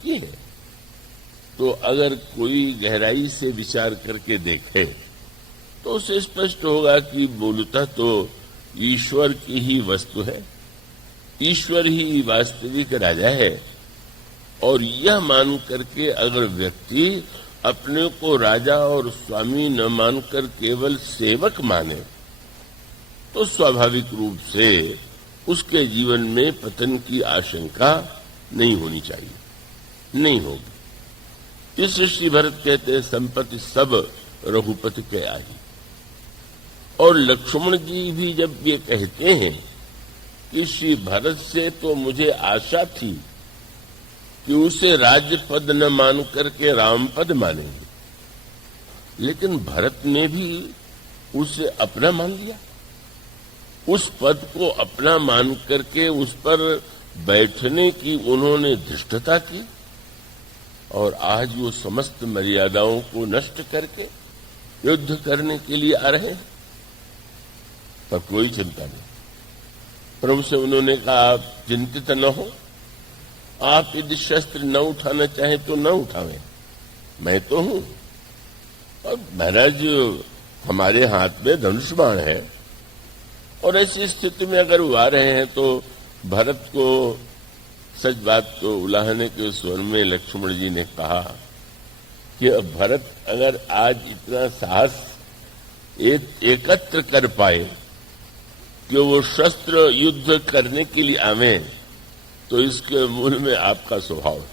की है। तो अगर कोई गहराई से विचार करके देखे तो उसे स्पष्ट होगा कि मूलतः तो ईश्वर की ही वस्तु है, ईश्वर ही वास्तविक राजा है। और यह मान करके अगर व्यक्ति अपने को राजा और स्वामी न मानकर केवल सेवक माने तो स्वाभाविक रूप से उसके जीवन में पतन की आशंका नहीं होनी चाहिए, नहीं होगी। इस श्री भरत कहते हैं संपत्ति सब रघुपति के आई। और लक्ष्मण जी भी जब ये कहते हैं कि श्री भरत से तो मुझे आशा थी कि उसे राज्य पद न मान करके राम पद मानेंगे, लेकिन भरत ने भी उसे अपना मान लिया, उस पद को अपना मान करके उस पर बैठने की उन्होंने धृष्टता की और आज वो समस्त मर्यादाओं को नष्ट करके युद्ध करने के लिए आ रहे हैं। तब कोई चिंता नहीं। प्रभु से उन्होंने कहा आप चिंतित न हो, आप यदि शस्त्र न उठाना चाहें तो न उठावें, मैं तो हूं। और महाराज हमारे हाथ में धनुष बाण है और ऐसी स्थिति में अगर वो आ रहे हैं तो भरत को सच बात को उलाहने के स्वर में लक्ष्मण जी ने कहा कि अब भरत अगर आज इतना साहस एकत्र कर पाए कि वो शस्त्र युद्ध करने के लिए आवे तो इसके मूल में आपका स्वभाव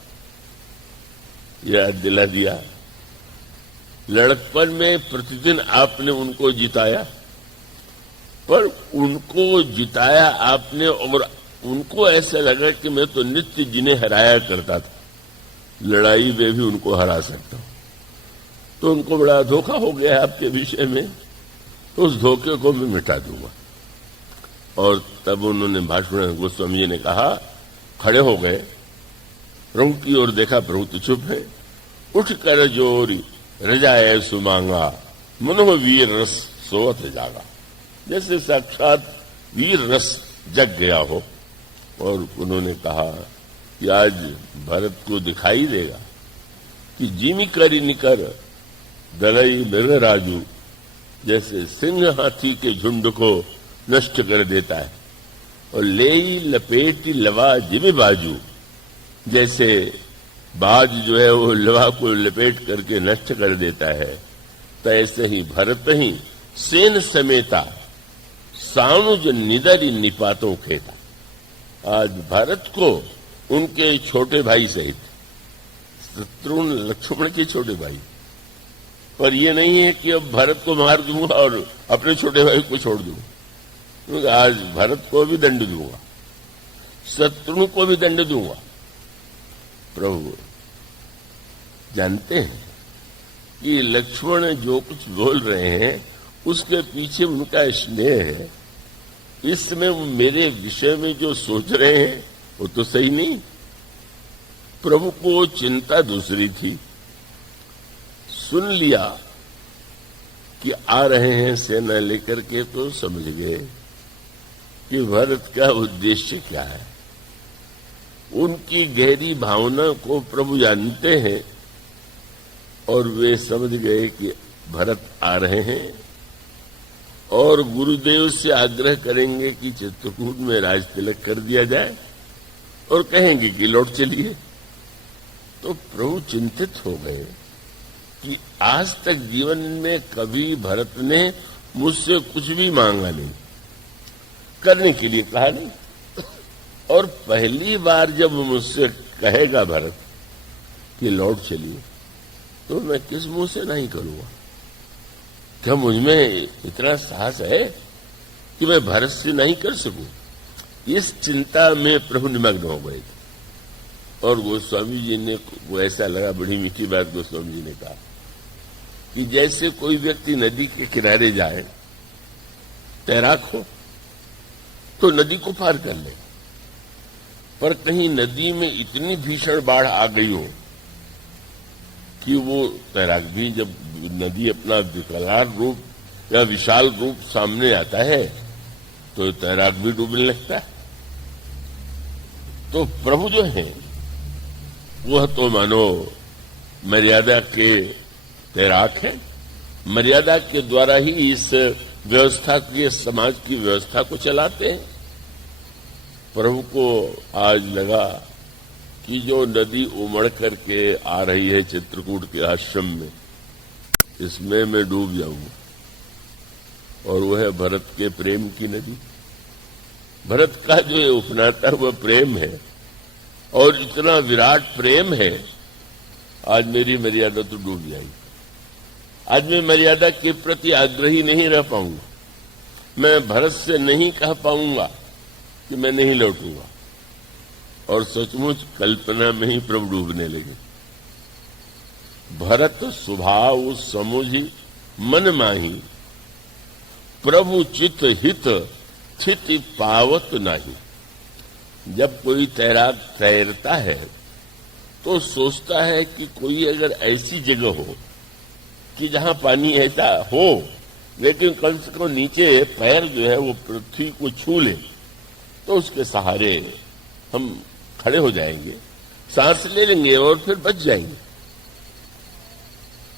याद दिला दिया। लड़कपन में प्रतिदिन आपने उनको जिताया, पर उनको जिताया आपने और उनको ऐसा लगा कि मैं तो नित्य जिन्हें हराया करता था, लड़ाई में भी उनको हरा सकता हूं। तो उनको बड़ा धोखा हो गया आपके विषय में, तो उस धोखे को मैं मिटा दूंगा। और तब उन्होंने भाषण गोस्वामी जी ने कहा, खड़े हो गए, प्रभु की ओर देखा, प्रभु तो चुप है। उठ कर जोरी रजाए सुमांगा, मनोह वीर रस सोवत जागा। जैसे साक्षात वीर रस जग गया हो। और उन्होंने कहा कि आज भरत को दिखाई देगा कि जिमी करी निकर दलई मृग राजू, जैसे सिंह हाथी के झुंड को नष्ट कर देता है, और लेई लपेटी लवा जिमी बाजू, जैसे बाज जो है वो लवा को लपेट करके नष्ट कर देता है, तो ऐसे ही भरत ही सेन समेता सानुज निदरी निपातों खेता। आज भरत को उनके छोटे भाई सहित, शत्रुघ्न लक्ष्मण के छोटे भाई, पर ये नहीं है कि अब भरत को मार दूंगा और अपने छोटे भाई को छोड़ दूंगा। क्योंकि आज भरत को भी दंड दूंगा, शत्रुघ्न को भी दंड दूंगा। प्रभु जानते हैं कि लक्ष्मण जो कुछ बोल रहे हैं उसके पीछे उनका स्नेह है। इस समय मेरे विषय में जो सोच रहे हैं वो तो सही नहीं। प्रभु को चिंता दूसरी थी। सुन लिया कि आ रहे हैं सेना लेकर के तो समझ गए कि भरत का उद्देश्य क्या है। उनकी गहरी भावना को प्रभु जानते हैं और वे समझ गए कि भरत आ रहे हैं और गुरुदेव से आग्रह करेंगे कि चित्रकूट में राज तिलक कर दिया जाए और कहेंगे कि लौट चलिए। तो प्रभु चिंतित हो गए कि आज तक जीवन में कभी भरत ने मुझसे कुछ भी मांगा नहीं, करने के लिए कहा नहीं, और पहली बार जब मुझसे कहेगा भरत कि लौट चलिए तो मैं किस मुंह से नहीं करूंगा। क्या मुझमें इतना साहस है कि मैं भरत से नहीं कर सकूं? इस चिंता में प्रभु निमग्न हो गए थे। और गोस्वामी जी ने, वो ऐसा लगा, बड़ी मीठी बात गोस्वामी जी ने कहा कि जैसे कोई व्यक्ति नदी के किनारे जाए, तैराक हो तो नदी को पार कर ले, पर कहीं नदी में इतनी भीषण बाढ़ आ गई हो कि वो तैराक भी, जब नदी अपना विकराल रूप या विशाल रूप सामने आता है तो तैराक भी डूबने लगता है। तो प्रभु जो है वह तो मानो मर्यादा के तैराक है, मर्यादा के द्वारा ही इस व्यवस्था की, समाज की व्यवस्था को चलाते हैं। प्रभु को आज लगा कि जो नदी उमड़ करके आ रही है चित्रकूट के आश्रम में, इसमें मैं डूब जाऊंगा। और वह है भरत के प्रेम की नदी। भरत का जो ये उपनाता वह प्रेम है, और इतना विराट प्रेम है, आज मेरी मर्यादा तो डूब जाएगी। आज मैं मर्यादा के प्रति आग्रही नहीं रह पाऊंगा। मैं भरत से नहीं कह पाऊंगा कि मैं नहीं लौटूंगा। और सचमुच कल्पना में ही प्रभु डूबने लगे। भरत स्वभाव समुझी मन माही, प्रभु चित हित स्थिति पावत नाही। जब कोई तैराक तैरता है तो सोचता है कि कोई अगर ऐसी जगह हो कि जहां पानी ऐसा हो, लेकिन कम से कम नीचे पैर जो है वो पृथ्वी को छू ले, तो उसके सहारे हम खड़े हो जाएंगे, सांस ले लेंगे और फिर बच जाएंगे।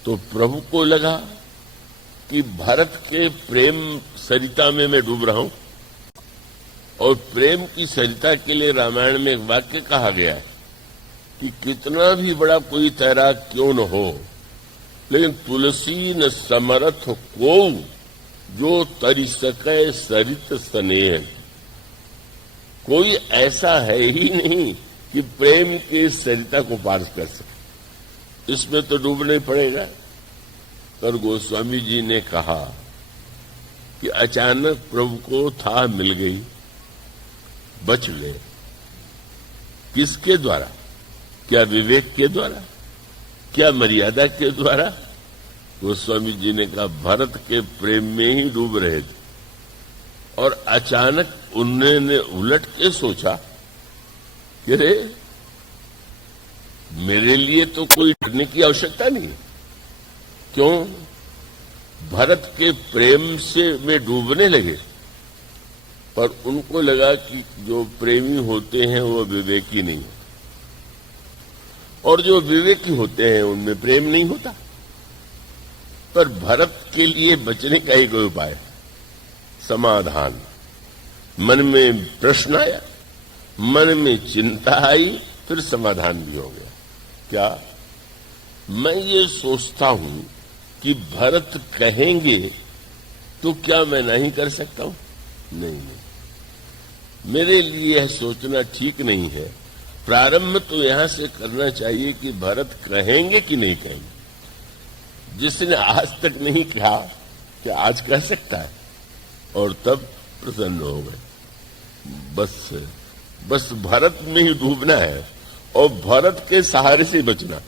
तो प्रभु को लगा कि भारत के प्रेम सरिता में मैं डूब रहा हूं। और प्रेम की सरिता के लिए रामायण में एक वाक्य कहा गया है कि कितना भी बड़ा कोई तैराक क्यों न हो, लेकिन तुलसी न समरथ को जो तरी सके सरित स्नेह। कोई ऐसा है ही नहीं कि प्रेम के सरिता को पार कर सके, इसमें तो डूबना ही पड़ेगा। पर गोस्वामी जी ने कहा कि अचानक प्रभु को था मिल गई, बच गए। किसके द्वारा? क्या विवेक के द्वारा? क्या मर्यादा के द्वारा? गोस्वामी जी ने कहा भरत के प्रेम में ही डूब रहे थे, और अचानक उन्होंने उलट के सोचा कि रे, मेरे लिए तो कोई डरने की आवश्यकता नहीं। क्यों? भरत के प्रेम से वे डूबने लगे। पर उनको लगा कि जो प्रेमी होते हैं वो विवेकी नहीं है, और जो विवेकी होते हैं उनमें प्रेम नहीं होता। पर भरत के लिए बचने का ही कोई उपाय, समाधान। मन में प्रश्न आया, मन में चिंता आई, फिर समाधान भी हो गया। क्या? मैं ये सोचता हूं कि भरत कहेंगे तो क्या मैं नहीं कर सकता हूं? नहीं, मेरे लिए यह सोचना ठीक नहीं है। प्रारंभ तो यहां से करना चाहिए कि भरत कहेंगे कि नहीं कहेंगे। जिसने आज तक नहीं कहा, क्या आज कह सकता है? और तब प्रसन्न हो गए। बस भरत में ही डूबना है, और भरत के सहारे से बचना।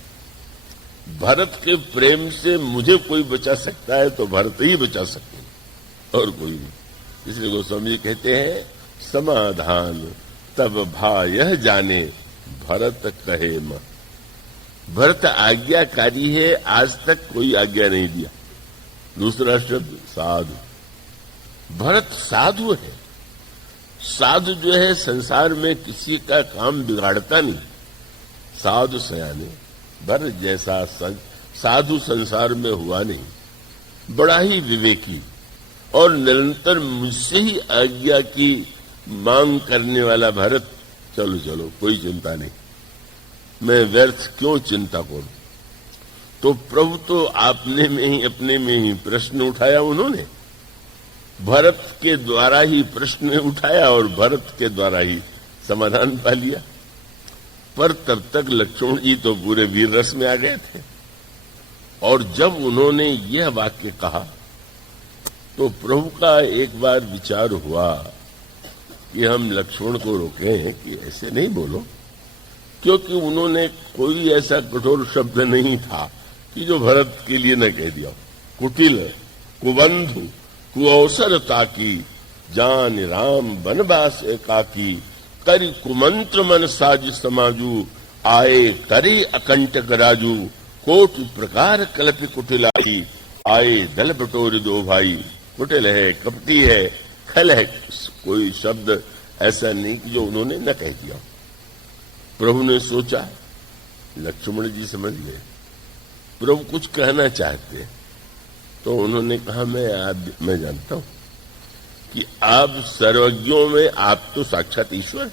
भरत के प्रेम से मुझे कोई बचा सकता है तो भरत ही बचा सकते हैं, और कोई नहीं। इसलिए गोस्वामी जी कहते हैं समाधान तब भायह जाने भरत कहे म। भरत आज्ञाकारी है, आज तक कोई आज्ञा नहीं दिया। दूसरा शब्द साधु। भरत साधु है। साधु जो है संसार में किसी का काम बिगाड़ता नहीं। साधु सयाने, भरत जैसा साधु संसार में हुआ नहीं। बड़ा ही विवेकी और निरंतर मुझसे ही आज्ञा की मांग करने वाला भरत। चलो चलो, कोई चिंता नहीं, मैं व्यर्थ क्यों चिंता करूं। तो प्रभु तो आपने में ही, अपने में ही प्रश्न उठाया। उन्होंने भरत के द्वारा ही प्रश्न उठाया और भरत के द्वारा ही समाधान पा लिया। पर तब तक लक्ष्मण जी तो पूरे वीर रस में आ गए थे, और जब उन्होंने यह वाक्य कहा तो प्रभु का एक बार विचार हुआ कि हम लक्ष्मण को रोके हैं कि ऐसे नहीं बोलो, क्योंकि उन्होंने कोई ऐसा कठोर शब्द नहीं था कि जो भरत के लिए न कह दिया। कुटिल कुबंधु कुअवसर ताकी, जान राम बनवास एकाकी, करि कुमंत्र मन साज समाजू, आए करे अकंटक राजू, कोट प्रकार कल्प कुटिलाई, आए दल बटोर दो भाई। कुटिल है, कपटी है, खल है, कोई शब्द ऐसा नहीं कि जो उन्होंने न कह दिया। प्रभु ने सोचा लक्ष्मण जी समझ गए प्रभु कुछ कहना चाहते, तो उन्होंने कहा मैं जानता हूं कि आप सर्वज्ञों में आप तो साक्षात ईश्वर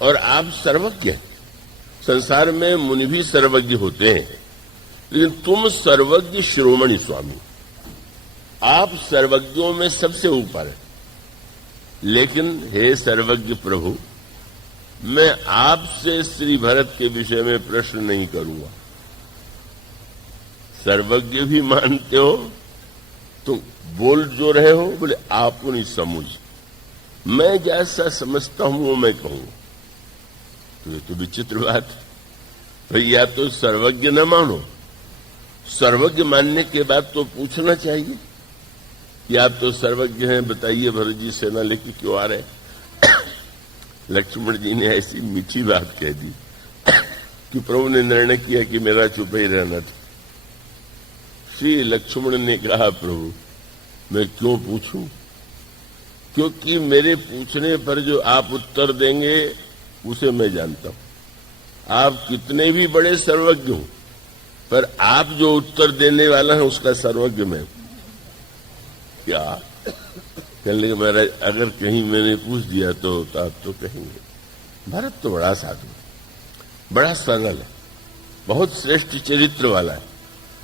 और आप सर्वज्ञ हैं। संसार में मुनि भी सर्वज्ञ होते हैं, लेकिन तुम सर्वज्ञ शिरोमणि स्वामी, आप सर्वज्ञों में सबसे ऊपर है। लेकिन हे सर्वज्ञ प्रभु, मैं आपसे श्री भरत के विषय में प्रश्न नहीं करूंगा। सर्वज्ञ भी मानते हो, तुम बोल जो रहे हो, बोले आप नहीं समझ, मैं जैसा समझता हूं वो मैं कहूंगा। तो ये तो विचित्र बात है भाई, या तो सर्वज्ञ न मानो, सर्वज्ञ मानने के बाद तो पूछना चाहिए कि आप तो सर्वज्ञ हैं, बताइए भरत जी सेना लेके क्यों आ रहे। लक्ष्मण जी ने ऐसी मीठी बात कह दी कि प्रभु ने निर्णय किया कि मेरा चुप ही रहना था। श्री लक्ष्मण ने कहा प्रभु मैं क्यों पूछूं, क्योंकि मेरे पूछने पर जो आप उत्तर देंगे उसे मैं जानता हूं। आप कितने भी बड़े सर्वज्ञ हो, पर आप जो उत्तर देने वाला है उसका सर्वज्ञ मैं क्या। कहने लगे महाराज अगर कहीं मैंने पूछ दिया तो आप तो कहेंगे भरत तो बड़ा साधु, बड़ा सरल है, बहुत श्रेष्ठ चरित्र वाला है।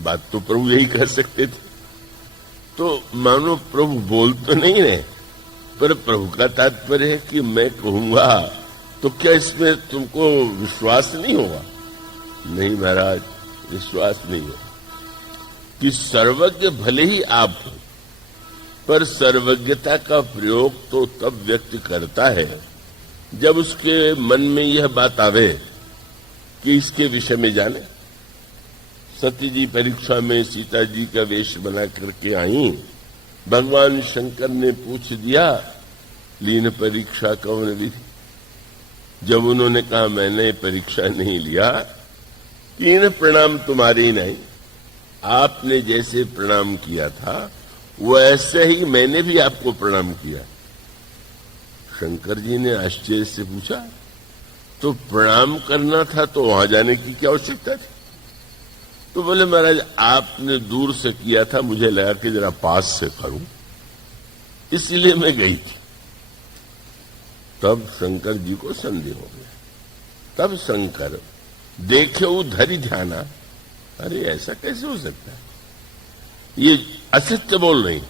बात तो प्रभु यही कर सकते थे। तो मानो प्रभु बोल तो नहीं रहे, पर प्रभु का तात्पर्य है कि मैं कहूंगा तो क्या इसमें तुमको विश्वास नहीं होगा? नहीं महाराज, विश्वास नहीं होगा कि सर्वज्ञ भले ही आप हो, पर सर्वज्ञता का प्रयोग तो तब व्यक्त करता है जब उसके मन में यह बात आवे कि इसके विषय में जाने। सती जी परीक्षा में सीता जी का वेश बना करके आई, भगवान शंकर ने पूछ दिया लीन परीक्षा कौन विधि। जब उन्होंने कहा मैंने परीक्षा नहीं लिया, तीन प्रणाम तुम्हारे ही नहीं, आपने जैसे प्रणाम किया था वैसे ही मैंने भी आपको प्रणाम किया। शंकर जी ने आश्चर्य से पूछा तो प्रणाम करना था तो वहां जाने की क्या आवश्यकता थी? तो बोले महाराज आपने दूर से किया था, मुझे लगा कि जरा पास से करूं, इसलिए मैं गई थी। तब शंकर जी को संदेह हो गया। तब शंकर देखे उधरी ध्याना, अरे ऐसा कैसे हो सकता है, ये असत्य बोल रही।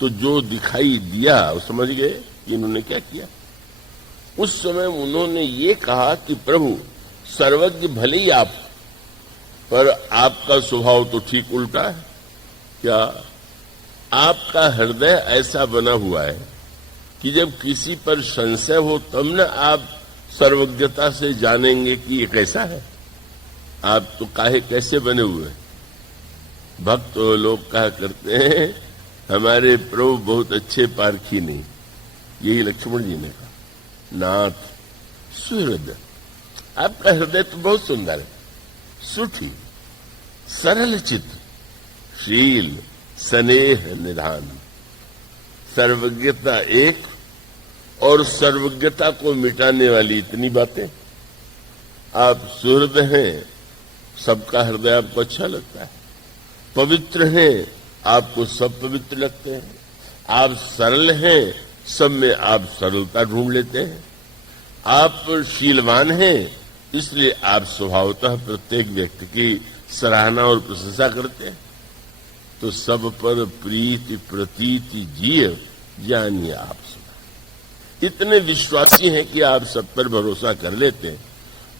तो जो दिखाई दिया वो समझ गए कि इन्होंने क्या किया। उस समय उन्होंने ये कहा कि प्रभु सर्वज्ञ भले ही आप, पर आपका स्वभाव तो ठीक उल्टा है। क्या आपका हृदय ऐसा बना हुआ है कि जब किसी पर संशय हो तब न आप सर्वज्ञता से जानेंगे कि ये कैसा है। आप तो काहे कैसे बने हुए हैं। भक्त लोग कहा करते हैं हमारे प्रभु बहुत अच्छे पारखी नहीं। यही लक्ष्मण जी ने कहा, नाथ सुहृदय, आपका हृदय तो बहुत सुंदर है, सुठी, सरल चित्त, शील, स्नेह, निधान, सर्वज्ञता एक और सर्वज्ञता को मिटाने वाली इतनी बातें। आप सुहृदय हैं, सबका हृदय आपको अच्छा लगता है, पवित्र हैं, आपको सब पवित्र लगते हैं, आप सरल हैं, सब में आप सरलता ढूंढ लेते हैं, आप शीलवान हैं, इसलिए आप स्वभावतः प्रत्येक व्यक्ति की सराहना और प्रशंसा करते हैं। तो सब पर प्रीति प्रतीति जिय जानिए आप सुना। इतने विश्वासी हैं कि आप सब पर भरोसा कर लेते हैं।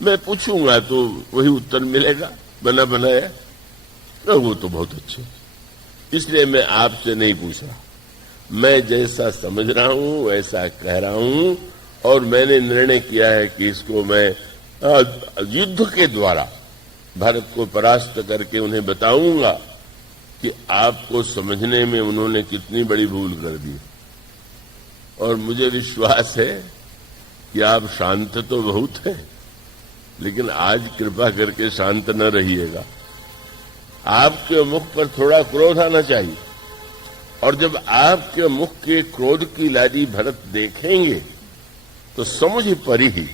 मैं पूछूंगा तो वही उत्तर मिलेगा बना बनाया, तो वो तो बहुत अच्छे, इसलिए मैं आपसे नहीं पूछ रहा। मैं जैसा समझ रहा हूं वैसा कह रहा हूं, और मैंने निर्णय किया है कि इसको मैं युद्ध के द्वारा भारत को परास्त करके उन्हें बताऊंगा कि आपको समझने में उन्होंने कितनी बड़ी भूल कर दी। और मुझे विश्वास है कि आप शांत तो बहुत हैं, लेकिन आज कृपा करके शांत न रहिएगा। आपके मुख पर थोड़ा क्रोध आना चाहिए, और जब आपके मुख के क्रोध की लाली भरत देखेंगे तो समझ परी ही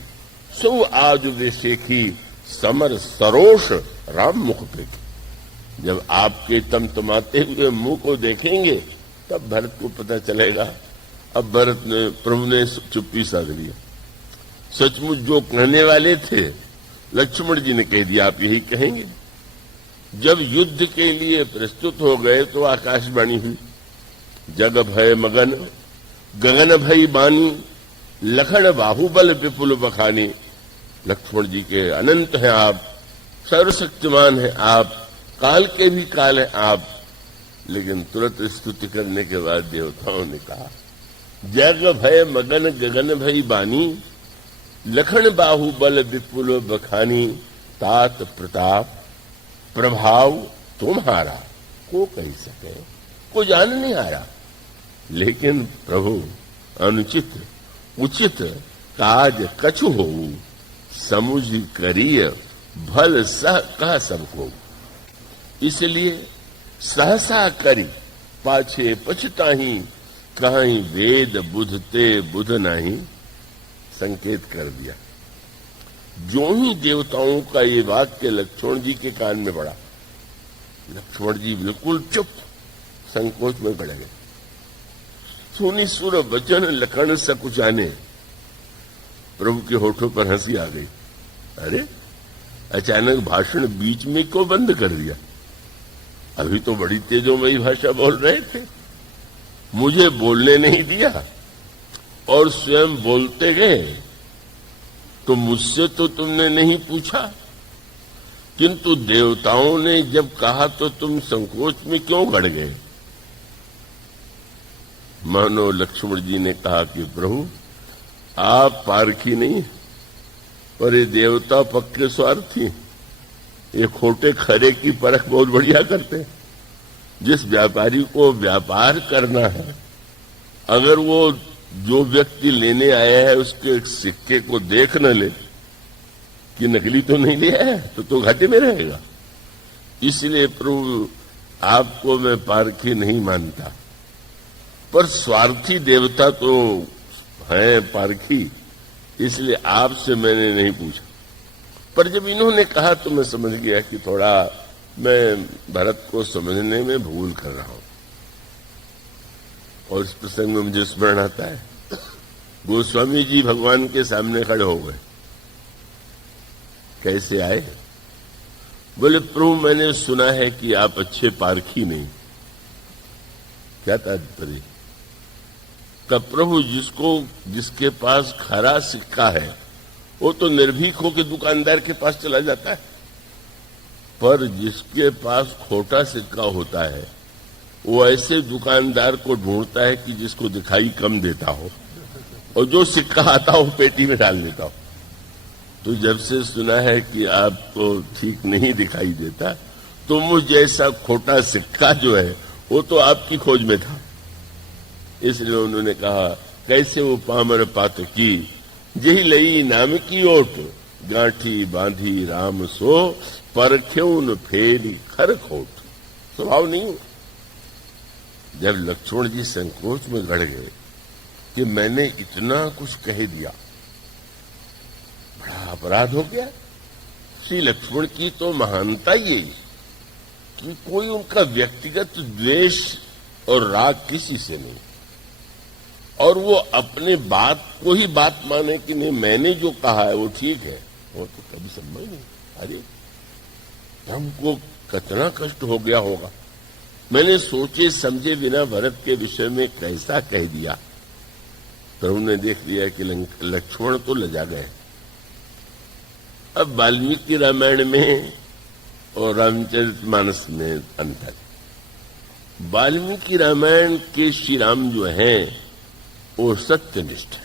सो आज वे शेखी समर सरोष राम मुख पे। जब आपके तमतमाते हुए मुंह को देखेंगे तब भरत को पता चलेगा। अब भरत ने, प्रभु ने चुप्पी साध लिया। सचमुच जो कहने वाले थे लक्ष्मण जी ने कह दिया, आप यही कहेंगे। जब युद्ध के लिए प्रस्तुत हो गए तो आकाशवाणी हुई, जग भय मगन गगन भई बानी, लखन बाहुबल विपुल बखानी। लक्ष्मण जी के अनंत हैं आप, सर्वशक्तिमान हैं आप, काल के भी काल हैं आप। लेकिन तुरंत स्तुति करने के बाद देवताओं ने कहा, जग भय मगन गगन भई बानी, लखन बाहुबल विपुल बखानी। तात प्रताप प्रभाव तुम्हारा, को कह सके, को जान नहीं आ रहा। लेकिन प्रभु अनुचित उचित काज कछु हो, समुझ करिय भल सह कह सबको। इसलिए सहसा करी पाछे पछताही, कहीं वेद बुधते बुध नहीं। संकेत कर दिया। जो ही देवताओं का ये वाक्य लक्ष्मण जी के कान में पड़ा, लक्ष्मण जी बिल्कुल चुप, संकोच में पड़ गए। सुनी सुर वचन लखन सकुचाने। प्रभु के होठों पर हंसी आ गई। अरे अचानक भाषण बीच में क्यों बंद कर दिया? अभी तो बड़ी तेजोमयी भाषा बोल रहे थे, मुझे बोलने नहीं दिया और स्वयं बोलते गए। तो मुझसे तो तुमने नहीं पूछा, किंतु देवताओं ने जब कहा तो तुम संकोच में क्यों गड़ गए? मानो लक्ष्मण जी ने कहा कि प्रभु आप पारखी नहीं, पर ये देवता पक्के स्वार्थी, ये खोटे खरे की परख बहुत बढ़िया करते। जिस व्यापारी को व्यापार करना है, अगर वो जो व्यक्ति लेने आया है उसके सिक्के को देख न ले कि नकली तो नहीं लिया है तो घाटे में रहेगा। इसलिए प्रभु आपको मैं पारखी नहीं मानता, पर स्वार्थी देवता तो हैं पारखी, इसलिए आपसे मैंने नहीं पूछा। पर जब इन्होंने कहा तो मैं समझ गया कि थोड़ा मैं भरत को समझने में भूल कर रहा हूं। और इस प्रसंग में मुझे स्मरण आता है, गोस्वामी जी भगवान के सामने खड़े हो गए। कैसे आए? बोले प्रभु मैंने सुना है कि आप अच्छे पारखी नहीं। क्या तात्पर्य? का प्रभु जिसके पास खरा सिक्का है वो तो निर्भीक होकर दुकानदार के पास चला जाता है, पर जिसके पास खोटा सिक्का होता है वो ऐसे दुकानदार को ढूंढता है कि जिसको दिखाई कम देता हो और जो सिक्का आता हो पेटी में डाल देता हो। तो जब से सुना है कि आपको ठीक नहीं दिखाई देता, तो मुझ जैसा खोटा सिक्का जो है वो तो आपकी खोज में था। इसलिए उन्होंने कहा, कैसे वो पामर पात की जही लई नाम की ओट, गांठी बांधी राम सो परख्यून फेरी खर खोट। स्वभाव नहीं हो। जब लक्ष्मण जी संकोच में गड़ गए कि मैंने इतना कुछ कह दिया, बड़ा अपराध हो गया। श्री लक्ष्मण की तो महानता यही कि कोई उनका व्यक्तिगत द्वेष और राग किसी से नहीं, और वो अपने बात को ही बात माने कि नहीं मैंने जो कहा है वो ठीक है, वो तो कभी संभव नहीं। अरे हमको कितना कष्ट हो गया होगा, मैंने सोचे समझे बिना भरत के विषय में कैसा कह दिया। प्रभु ने देख लिया कि लक्ष्मण तो लजा गए। अब वाल्मीकि रामायण में और रामचरितमानस में अंतर। वाल्मीकि रामायण के श्री राम जो हैं वो सत्यनिष्ठ है,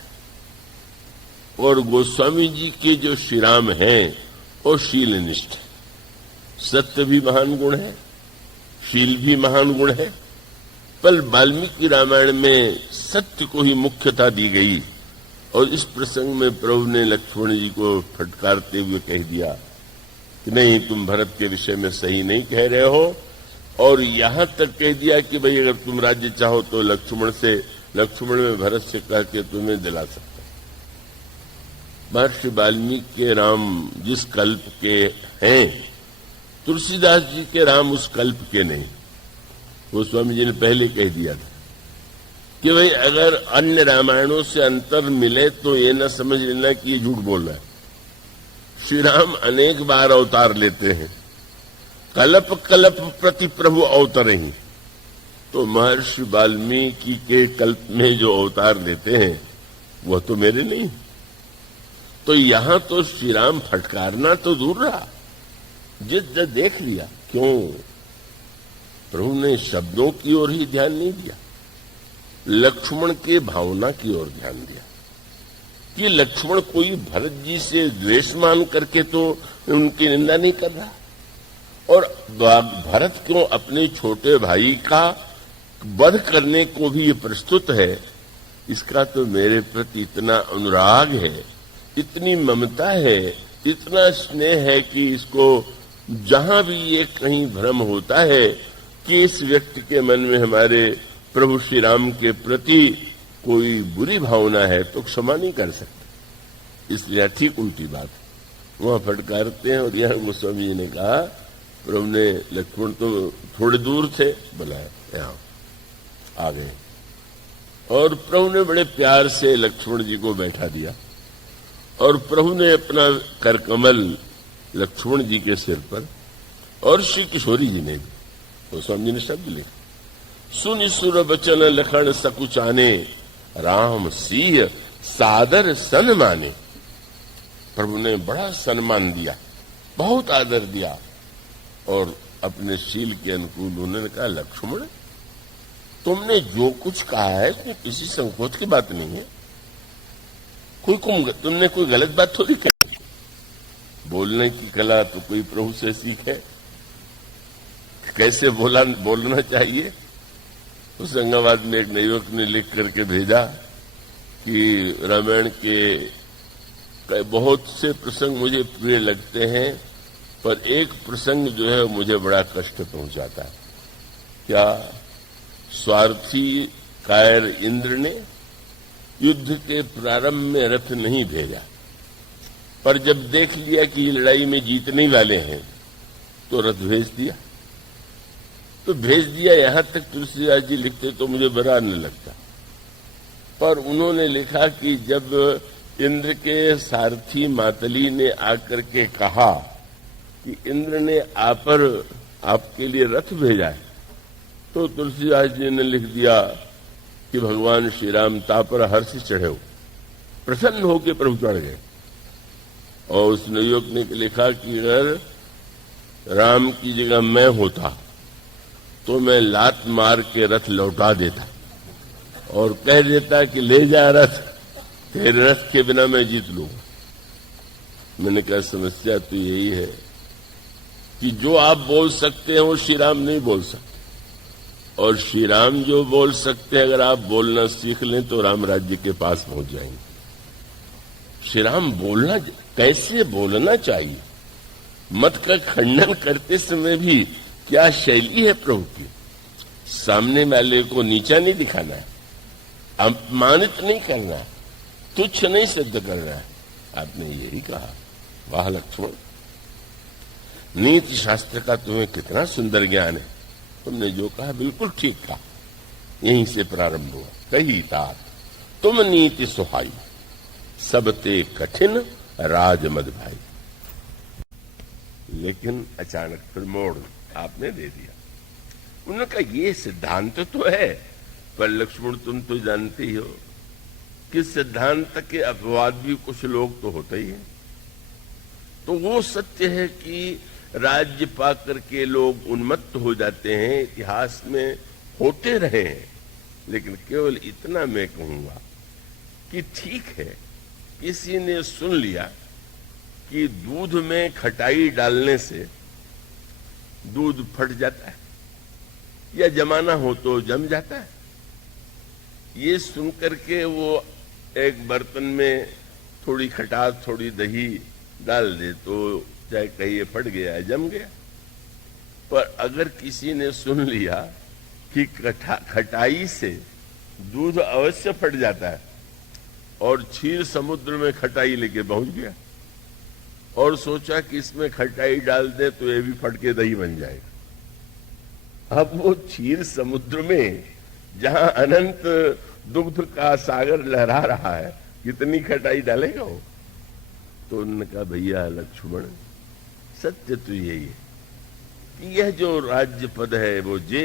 और गोस्वामी जी के जो श्री राम हैं वो शीलनिष्ठ है। सत्य भी महान गुण है, शील भी महान गुण है, पर वाल्मीकि रामायण में सत्य को ही मुख्यता दी गई। और इस प्रसंग में प्रभु ने लक्ष्मण जी को फटकारते हुए कह दिया कि नहीं, तुम भरत के विषय में सही नहीं कह रहे हो, और यहां तक कह दिया कि भाई अगर तुम राज्य चाहो तो लक्ष्मण में भरत से कह के तुम्हें दिला सकता। महर्षि वाल्मीकि के राम जिस कल्प के हैं, तुलसीदास जी के राम उस कल्प के नहीं। वो स्वामी जी ने पहले कह दिया था कि भाई अगर अन्य रामायणों से अंतर मिले तो ये न समझ लेना कि ये झूठ बोल रहा है। श्री राम अनेक बार अवतार लेते हैं, कल्प कल्प प्रति प्रभु अवतरे ही। तो महर्षि वाल्मीकि के कल्प में जो अवतार लेते हैं वह तो मेरे नहीं। तो यहां तो श्री राम फटकारना तो दूर रहा, जिद देख लिया। क्यों? प्रभु ने शब्दों की ओर ही ध्यान नहीं दिया, लक्ष्मण के भावना की ओर ध्यान दिया कि लक्ष्मण कोई भरत जी से द्वेष मान करके तो उनकी निंदा नहीं कर रहा, और भरत क्यों अपने छोटे भाई का वध करने को भी ये प्रस्तुत है। इसका तो मेरे प्रति इतना अनुराग है, इतनी ममता है, इतना स्नेह है कि इसको जहां भी ये कहीं भ्रम होता है कि इस व्यक्ति के मन में हमारे प्रभु श्री राम के प्रति कोई बुरी भावना है तो क्षमा नहीं कर सकते। इसलिए ठीक उल्टी बात वहां फटकारते हैं। और यहां गोस्वामी जी ने कहा प्रभु ने लक्ष्मण तो थोड़े दूर थे, बुलाया, यहां आ गए और प्रभु ने बड़े प्यार से लक्ष्मण जी को बैठा दिया और प्रभु ने अपना करकमल लक्ष्मण जी के सिर पर, और श्री किशोरी जी ने भी, तो स्वामी जी ने शब्द लिखा, सुन सुर बचन लखन सकुचाने, राम सिंह सादर सन माने। प्रभु ने बड़ा सम्मान दिया, बहुत आदर दिया, और अपने शील के अनुकूल उन्होंने कहा लक्ष्मण तुमने जो कुछ कहा है इसमें किसी संकोच की बात नहीं है। तुमने कोई गलत बात थोड़ी कही। बोलने की कला तो कोई प्रभु से सीखे, कैसे बोलना चाहिए। उस अंगाबाद में एक नवयुवक ने लिख करके भेजा कि रामायण के बहुत से प्रसंग मुझे प्रिय लगते हैं, पर एक प्रसंग जो है मुझे बड़ा कष्ट पहुंचाता है। क्या? स्वार्थी कायर इंद्र ने युद्ध के प्रारंभ में रथ नहीं भेजा, पर जब देख लिया कि ये लड़ाई में जीतने वाले हैं तो रथ भेज दिया। तो भेज दिया, यहां तक तुलसीदास जी लिखते तो मुझे बुरा न लगता, पर उन्होंने लिखा कि जब इंद्र के सारथी मातली ने आकर के कहा कि इंद्र ने आपके लिए रथ भेजा है, तो तुलसीदास जी ने लिख दिया कि भगवान श्री राम तापर हर्ष चढ़े हो, प्रसन्न होकर प्रभु चढ़ गए। और उस युवक ने लिखा कि अगर राम की जगह मैं होता तो मैं लात मार के रथ लौटा देता और कह देता कि ले जा रथ, तेरे रथ के बिना मैं जीत लूंगा। मैंने कहा समस्या तो यही है कि जो आप बोल सकते हैं वो श्री राम नहीं बोल सकते, और श्री राम जो बोल सकते हैं अगर आप बोलना सीख लें तो राम राज्य के पास पहुंच जाएंगे। श्री राम बोलना कैसे बोलना चाहिए, मत का खंडन करते समय भी क्या शैली है प्रभु की। सामने वाले को नीचा नहीं दिखाना है, अपमानित नहीं करना है, तुच्छ नहीं सिद्ध करना है। आपने यही कहा। वाह लक्ष्मण, नीति शास्त्र का तुम्हें कितना सुंदर ज्ञान है। तुमने जो कहा बिल्कुल ठीक कहा। यहीं से प्रारंभ हुआ। कही तात तुम नीति सुहाई, सबते कठिन राजमद भाई। लेकिन अचानक फिर मोड़ आपने दे दिया। उन्होंने कहा ये सिद्धांत तो है, पर लक्ष्मण तुम तो जानते ही हो कि सिद्धांत के अपवाद भी कुछ लोग तो होते ही हैं। तो वो सत्य है कि राज्य पाकर के लोग उन्मत्त हो जाते हैं, इतिहास में होते रहे हैं। लेकिन केवल इतना मैं कहूंगा कि ठीक है, किसी ने सुन लिया कि दूध में खटाई डालने से दूध फट जाता है या जमाना हो तो जम जाता है। ये सुनकर के वो एक बर्तन में थोड़ी खटास थोड़ी दही डाल दे तो चाहे कहिए फट गया जम गया। पर अगर किसी ने सुन लिया कि खटाई से दूध अवश्य फट जाता है और क्षीर समुद्र में खटाई लेके पहुंच गया और सोचा कि इसमें खटाई डाल दे तो ये भी फट के दही बन जाएगा। अब वो क्षीर समुद्र में जहां अनंत दुग्ध का सागर लहरा रहा है, कितनी खटाई डालेगा वो? तो उन्होंने कहा, भैया लक्ष्मण, सत्य तो यही है कि यह जो राज्य पद है वो जे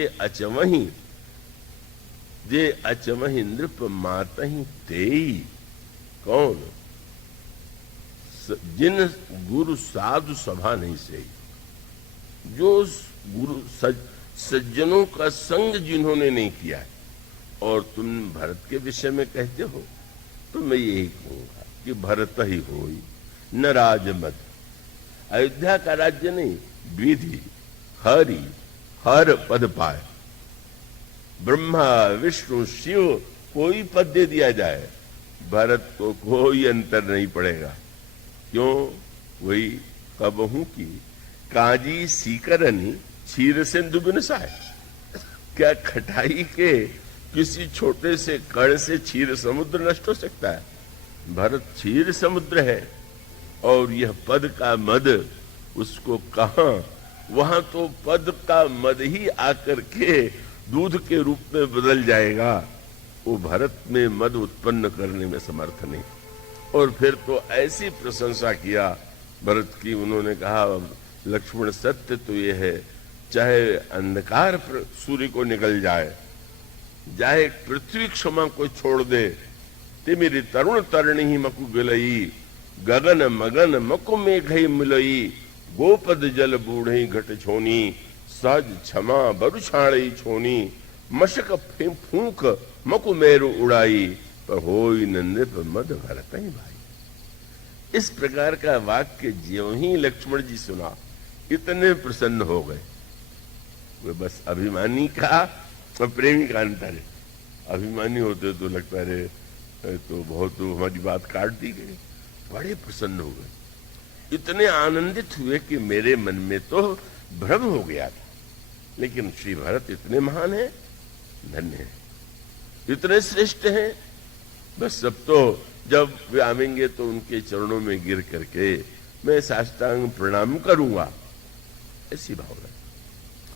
अचमहि नृप मातहि तेई। कौन? जिन गुरु साधु सभा नहीं सही, जो गुरु सज्जनों का संग जिन्होंने नहीं किया है। और तुम भरत के विषय में कहते हो तो मैं यही कहूंगा कि भरत ही होई न राजमद। अयोध्या का राज्य नहीं, विधि हरि हर पद पाए। ब्रह्मा विष्णु शिव कोई पद दे दिया जाए, भरत को कोई अंतर नहीं पड़ेगा। क्यों? वही कबहू की काजी सीकरनी क्षीर सिंधु बिनसाए। क्या खटाई के किसी छोटे से कण से क्षीर समुद्र नष्ट हो सकता है? भरत क्षीर समुद्र है और यह पद का मद उसको कहां, वहां तो पद का मद ही आकर के दूध के रूप में बदल जाएगा। वो भरत में मद उत्पन्न करने में समर्थ नहीं। और फिर तो ऐसी प्रशंसा किया भरत की, उन्होंने कहा, लक्ष्मण सत्य तो ये है, चाहे अंधकार सूर्य को निकल जाए, चाहे पृथ्वी क्षमा को छोड़ दे, तिमिरी तरुण तरणी ही मकु गिलई, गगन मगन मकु मेघई मिलई, गोपद जल बूढ़ई घट छोनी, सहज क्षमा बरुछाड़ी छोनी, मशक फूंक मकु मेरु उड़ाई, पर होई नृप मद भरत ही भाई। इस प्रकार का वाक्य ज्यों ही लक्ष्मण जी सुना, इतने प्रसन्न हो गए। वे बस अभिमानी का और प्रेमी का अंतर है। अभिमानी होते तो लगता है तो बहुत तो हमारी बात काट दी गई। बड़े प्रसन्न हो गए, इतने आनंदित हुए कि मेरे मन में तो भ्रम हो गया था। लेकिन श्री भरत इतने महान हैं, धन्य हैं, इतने श्रेष्ठ हैं, बस सब तो जब वे आवेंगे तो उनके चरणों में गिर करके मैं साष्टांग प्रणाम करूंगा, ऐसी भावना।